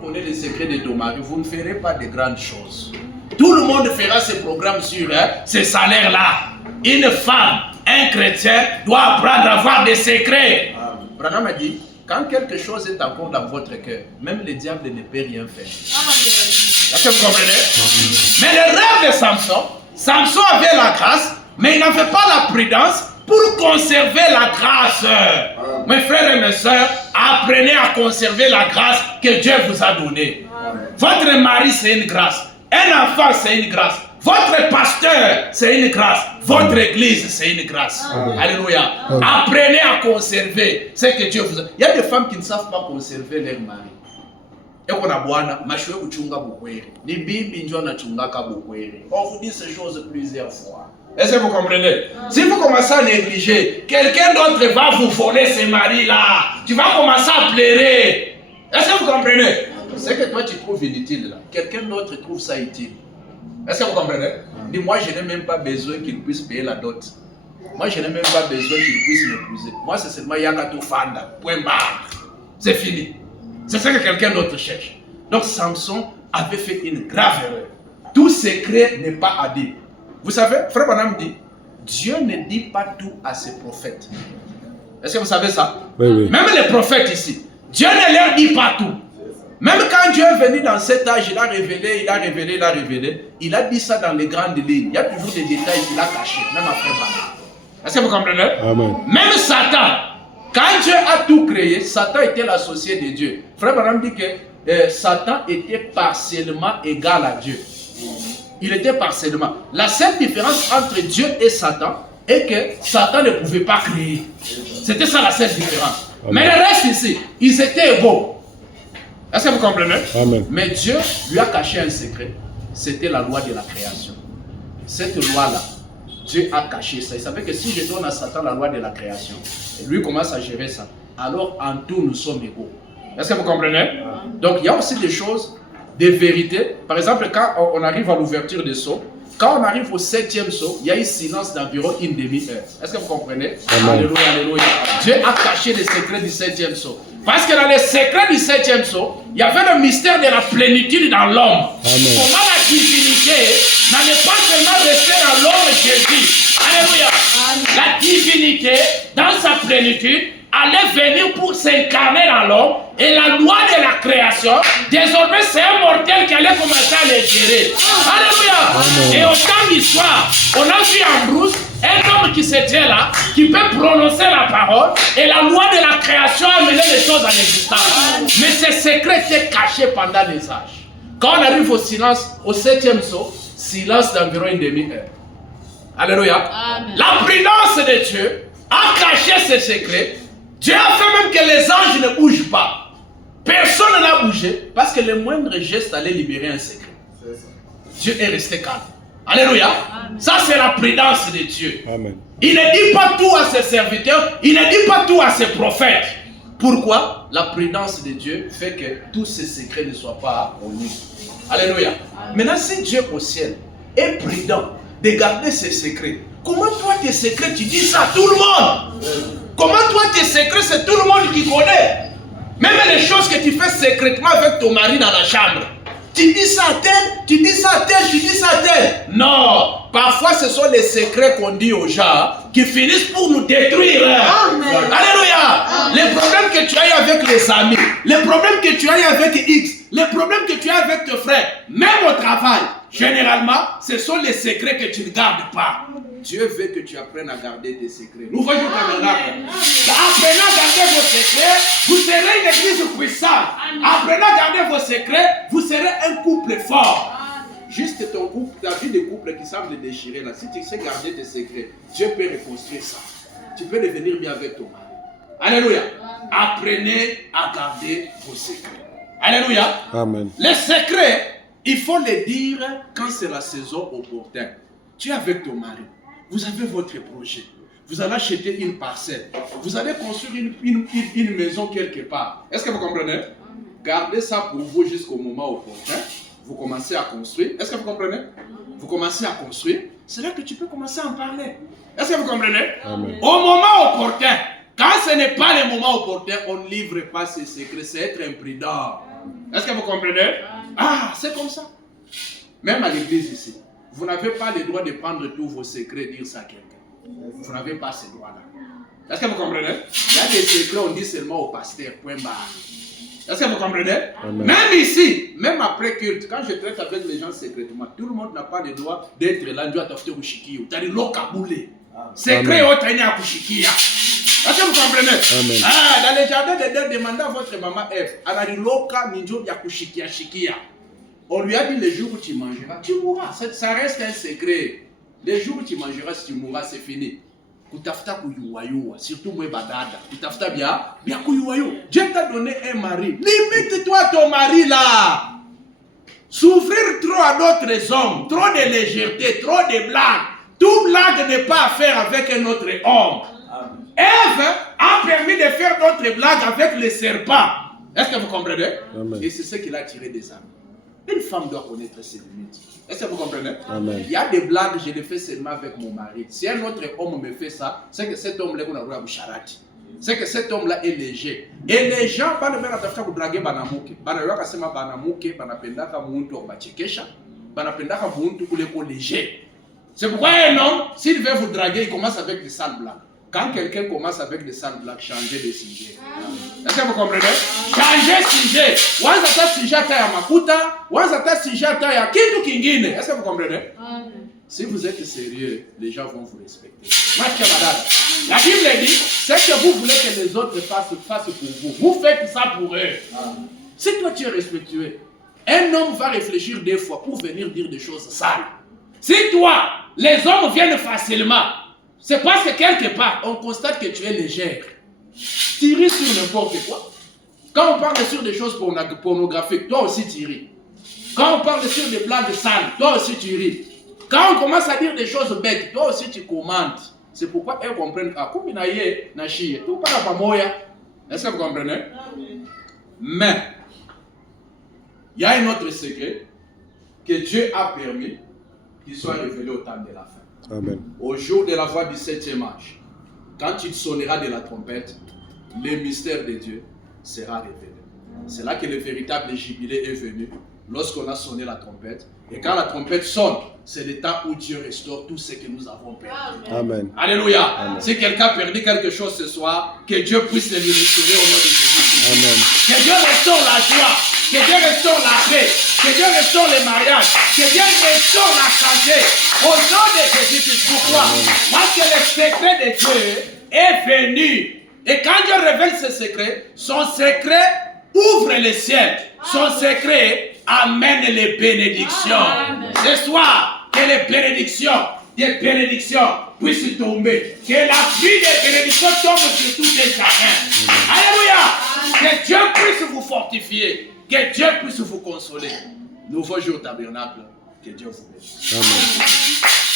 connaît les secrets de ton mari, vous ne ferez pas de grandes choses. Tout le monde fera ses programmes sur ces salaires-là. Une femme, un chrétien doit apprendre à avoir des secrets. Branham a dit, quand quelque chose est encore dans votre cœur, même le diable ne peut rien faire. Est-ce que vous comprenez? Mais le rêve de Samson, Samson avait la grâce, mais il n'avait pas la prudence pour conserver la grâce. Mes frères et mes sœurs, apprenez à conserver la grâce que Dieu vous a donnée. Votre mari, c'est une grâce. Un enfant, c'est une grâce. Votre pasteur, c'est une grâce. Votre église, c'est une grâce. Alléluia. Apprenez à conserver ce que Dieu vous a. Il y a des femmes qui ne savent pas conserver leur mari. On vous dit ces choses plusieurs fois. Est-ce que vous comprenez? Si vous commencez à négliger, quelqu'un d'autre va vous voler ce mari-là. Tu vas commencer à pleurer. Est-ce que vous comprenez? C'est que toi tu trouves inutile là. Quelqu'un d'autre trouve ça utile. Est-ce que vous comprenez? Dis-moi, je n'ai même pas besoin qu'il puisse payer la dot. Moi, je n'ai même pas besoin qu'il puisse m'épouser. Moi, c'est seulement Yakato Fanda. Point barre. C'est fini. C'est ce que quelqu'un d'autre cherche. Donc, Samson avait fait une grave erreur. Tout secret n'est pas à dire. Vous savez, Frère Branham dit, Dieu ne dit pas tout à ses prophètes. Est-ce que vous savez ça? Oui. Même les prophètes ici, Dieu ne leur dit pas tout. Même quand Dieu est venu dans cet âge, il a révélé, il a dit ça dans les grandes lignes. Il y a toujours des détails qu'il a cachés, même après Branham. Est-ce que vous comprenez? Amen. Même Satan, quand Dieu a tout créé, Satan était l'associé de Dieu. Frère Branham dit que Satan était partiellement égal à Dieu. Il était partiellement. La seule différence entre Dieu et Satan est que Satan ne pouvait pas créer. C'était ça la seule différence. Amen. Mais le reste ici, ils étaient égaux. Est-ce que vous comprenez? Amen. Mais Dieu lui a caché un secret. C'était la loi de la création. Cette loi-là, Dieu a caché ça. Il savait que si je donne à Satan la loi de la création, et lui commence à gérer ça, alors en tout nous sommes égaux. Est-ce que vous comprenez? Donc il y a aussi des choses, des vérités. Par exemple, quand on arrive à l'ouverture des sceaux, quand on arrive au 7e sceau, il y a un silence d'environ une demi-heure. Est-ce que vous comprenez? Amen. Alléluia, alléluia. Dieu a caché les secrets du 7e sceau. Parce que dans les secrets du 7e sceau, il y avait le mystère de la plénitude dans l'homme. Comment la divinité n'allait pas seulement rester dans l'homme Jésus. Alléluia. La divinité, dans sa plénitude, allait venir pour s'incarner dans l'homme. Et la loi de la création, désormais c'est un mortel qui allait commencer à les gérer. Alléluia. Et au temps d'histoire, on a vu en brousse un homme qui se tient là, qui peut prononcer la parole, et la loi de la création a mené les choses à l'existence. Mais ces secrets étaient cachés pendant les âges. Quand on arrive au silence, au 7e sceau, silence d'environ une demi-heure. Alléluia. Amen. La prudence de Dieu a caché ces secrets. Dieu a fait même que les anges ne bougent pas. Personne n'a bougé parce que le moindre geste allait libérer un secret. Dieu est resté calme. Alléluia. Amen. Ça, c'est la prudence de Dieu. Amen. Il ne dit pas tout à ses serviteurs, il ne dit pas tout à ses prophètes. Pourquoi? La prudence de Dieu fait que tous ces secrets ne soient pas connus. Alléluia. Amen. Maintenant, si Dieu au ciel est prudent de garder ses secrets, comment toi tes secrets, tu dis ça à tout le monde? Comment toi tes secrets, c'est tout le monde qui connaît? Même les choses que tu fais secrètement avec ton mari dans la chambre. Tu dis ça à tel, tu dis ça à tel, tu dis ça à tel. Non, parfois ce sont les secrets qu'on dit aux gens qui finissent pour nous détruire. Amen. Alléluia. Amen. Les problèmes que tu as eu avec les amis, les problèmes que tu as eu avec X, les problèmes que tu as avec tes frères, même au travail, généralement, ce sont les secrets que tu ne gardes pas. Dieu veut que tu apprennes à garder tes secrets. Nous voyons comme un arbre. Apprenez à garder vos secrets, vous serez une église puissante. Apprenez à garder vos secrets, vous serez un couple fort. Juste ton couple, ta vie de couple qui semble déchirée là, si tu sais garder tes secrets, Dieu peut reconstruire ça. Tu peux devenir bien avec ton mari. Alléluia. Apprenez à garder vos secrets. Alléluia. Amen. Les secrets, il faut les dire quand c'est la saison opportune. Tu es avec ton mari. Vous avez votre projet. Vous allez acheter une parcelle. Vous allez construire une maison quelque part. Est-ce que vous comprenez? Gardez ça pour vous jusqu'au moment opportun. Vous commencez à construire. Est-ce que vous comprenez? Vous commencez à construire. C'est là que tu peux commencer à en parler. Est-ce que vous comprenez? Amen. Au moment opportun. Quand ce n'est pas le moment opportun, on ne livre pas ses secrets. C'est être imprudent. Est-ce que vous comprenez? Ah, c'est comme ça. Même à l'église ici, vous n'avez pas le droit de prendre tous vos secrets et dire ça à quelqu'un. Vous n'avez pas ce droit-là. Est-ce que vous comprenez? Il y a des secrets, on dit seulement au pasteur, point barre. Est-ce que vous comprenez? Amen. Même ici, même après culte, quand je traite avec les gens secrètement, tout le monde n'a pas le droit d'être là, tu as dit l'okaboulé. Secret au traîner à Kushikia. Est-ce que vous comprenez? Amen. Ah, dans les jardins d'Éden, demandez à votre maman F, elle a dit l'oka ninjo ya Kushikia shikia. On lui a dit le jour où tu mangeras, tu mourras. Ça reste un secret. Le jour où tu mangeras, si tu mourras, c'est fini. Kutafuta kuyuwayo, surtout moi badada. Kutafuta bien kuyuwayo. Dieu t'a donné un mari. Limite-toi ton mari là. S'ouvrir trop à d'autres hommes, trop de légèreté, trop de blagues. Toute blague n'est pas à faire avec un autre homme. Ève a permis de faire d'autres blagues avec les serpents. Est-ce que vous comprenez? Amen. Et c'est ce qu'il a tiré des âmes. Une femme doit connaître ses limites. Est-ce que vous comprenez? Amen. Il y a des blagues, je les fais seulement avec mon mari. Si un autre homme me fait ça, c'est que cet homme-là c'est que cet homme-là est léger. Et les gens, pas le même à vous draguer banamuke. Banawaka sema banamuke, banapendaka muntu obachekesha, banapendaka muntu kuleko léger. C'est pourquoi un homme, s'il veut vous draguer, il commence avec des sales blagues. Quand quelqu'un commence avec des sales blagues, changez de sujet. Est-ce que vous comprenez? Changez de sujet. Wanzata sujet ya makuta, wanzata sujet ya kitu kingine. Est-ce que vous comprenez? Si vous êtes sérieux, les gens vont vous respecter. La Bible dit, c'est que vous voulez que les autres fassent pour vous. Vous faites ça pour eux. Si toi tu es respectueux, un homme va réfléchir deux fois pour venir dire des choses sales. Si toi, les hommes viennent facilement, c'est parce que quelque part, on constate que tu es légère. Tirer sur n'importe quoi. Quand on parle sur des choses pornographiques, toi aussi tu ris. Quand on parle sur des blagues sales, toi aussi tu ris. Quand on commence à dire des choses bêtes, toi aussi tu commentes. C'est pourquoi elles comprennent que comme tout parle pas moya. Est-ce que vous comprenez? Mais il y a un autre secret que Dieu a permis qu'il soit révélé au temps de la fin. Amen. Au jour de la voix du 7e âge, quand il sonnera de la trompette, le mystère de Dieu sera révélé. C'est là que le véritable jubilé est venu, lorsqu'on a sonné la trompette. Et quand la trompette sonne, c'est le temps où Dieu restaure tout ce que nous avons perdu. Amen. Alléluia. Amen. Si quelqu'un a perdu quelque chose ce soir, que Dieu puisse lui restaurer au nom de Jésus. Amen. Que Dieu restaure la joie, que Dieu restaure la paix, que Dieu restaure les mariages, que Dieu restaure la santé. Au nom de Jésus. Pourquoi? Parce que le secret de Dieu est venu. Et quand Dieu révèle ce secret, son secret ouvre les ciels. Son secret amène les bénédictions. Amen. Ce soir, que les bénédictions puissent tomber. Que la pluie des bénédictions tombe sur tous les chacun. Alléluia. Que Dieu puisse vous fortifier. Que Dieu puisse vous consoler. Nouveau jour tabernacle. Que Dieu vous bénisse. Amen.